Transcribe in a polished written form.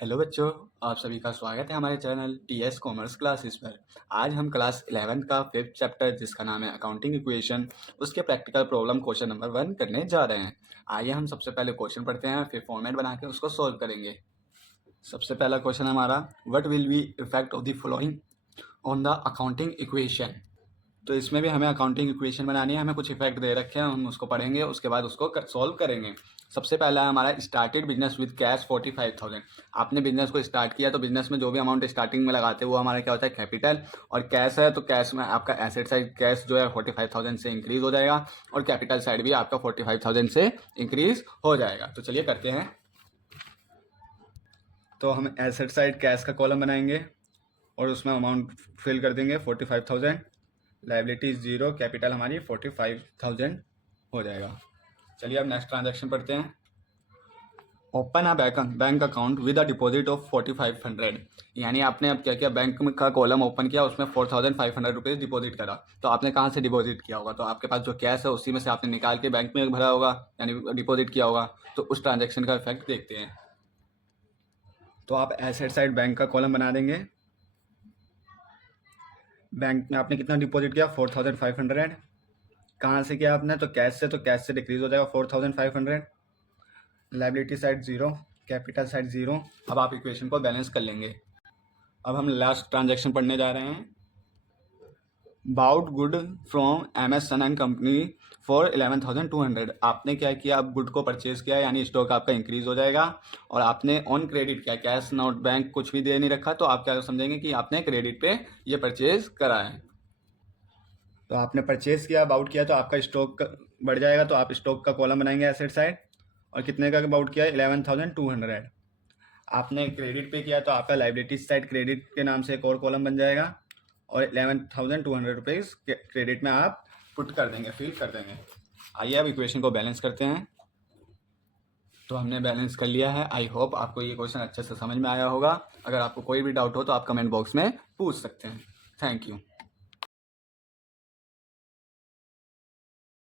Hello बच्चों, आप सभी का स्वागत है हमारे चैनल टीएस कॉमर्स क्लासेस पर। आज हम क्लास 11 का 5th चैप्टर जिसका नाम है अकाउंटिंग इक्वेशन उसके प्रैक्टिकल प्रॉब्लम क्वेश्चन नंबर 1 करने जा रहे हैं। आइए हम सबसे पहले क्वेश्चन पढ़ते हैं, फिर फॉर्मेट बना के उसको सॉल्व करेंगे। सबसे पहला क्वेश्चन है हमारा, what will be effect of the following on the accounting equation. तो इसमें भी हमें अकाउंटिंग इक्वेशन बनानी है, हमें कुछ इफेक्ट दे रखे हैं, हम उसको पढ़ेंगे, उसके बाद उसको सॉल्व करेंगे। सबसे पहला है हमारा स्टार्टेड बिजनेस विद कैश 45,000। आपने बिजनेस को स्टार्ट किया तो बिजनेस में जो भी अमाउंट स्टार्टिंग में लगाते हैं वो हमारा क्या होता है, कैपिटल। और कैश है तो कैश में आपका एसेट साइड कैश जो है 45,000 से इंक्रीज हो जाएगा और कैपिटल साइड भी आपका 45,000 से इंक्रीज हो जाएगा। तो चलिए करते हैं। तो हम एसेट साइड कैश का कॉलम बनाएंगे और उसमें अमाउंट फिल कर देंगे 45,000। लाइबिलिटी 0, कैपिटल हमारी 45,000 हो जाएगा। चलिए अब नेक्स्ट ट्रांजैक्शन पढ़ते हैं। Open a bank account with a deposit of 4,500। यानी आपने अब क्या किया, बैंक का कॉलम ओपन किया, उसमें 4,500 रुपीज़ डिपॉजिट करा। तो आपने कहाँ से डिपॉजिट किया होगा, तो आपके पास जो कैश है उसी में से आपने निकाल के बैंक में भरा होगा, यानी डिपॉजिट किया होगा। तो उस ट्रांजेक्शन का इफेक्ट देखते हैं। तो आप एसेट साइड बैंक का कॉलम बना देंगे। बैंक में आपने कितना डिपॉजिट किया, 4,500। कहाँ से किया आपने, तो कैश से, तो कैश से डिक्रीज हो जाएगा 4,500। Liability side 0, capital side 0। अब आप इक्वेशन को बैलेंस कर लेंगे। अब हम लास्ट ट्रांजैक्शन पढ़ने जा रहे हैं। Bought good from MS son and company for 11,200। आपने क्या किया, अब गुड को परचेज किया, यानी स्टॉक आपका इंक्रीज हो जाएगा। और आपने ऑन क्रेडिट किया, कैश नोट बैंक कुछ भी दे नहीं रखा, तो आप क्या समझेंगे कि आपने क्रेडिट पे ये परचेज करा है। तो आपने परचेज किया, अबाउट किया, तो आपका स्टॉक बढ़ जाएगा। तो आप स्टॉक का कॉलम बनाएंगे एसेट साइड। और कितने का अबाउट किया, 11,200। आपने क्रेडिट पे किया तो आपका लाइबिलिटी साइड क्रेडिट के नाम से एक और कॉलम बन जाएगा। और 11,200 रुपीज़ क्रेडिट में आप पुट कर देंगे, फिल कर देंगे। आइए अब इक्वेशन को बैलेंस करते हैं। तो हमने बैलेंस कर लिया है। आई होप आपको ये क्वेश्चन अच्छे से समझ में आया होगा। अगर आपको कोई भी डाउट हो तो आप कमेंट बॉक्स में पूछ सकते हैं। Thank you.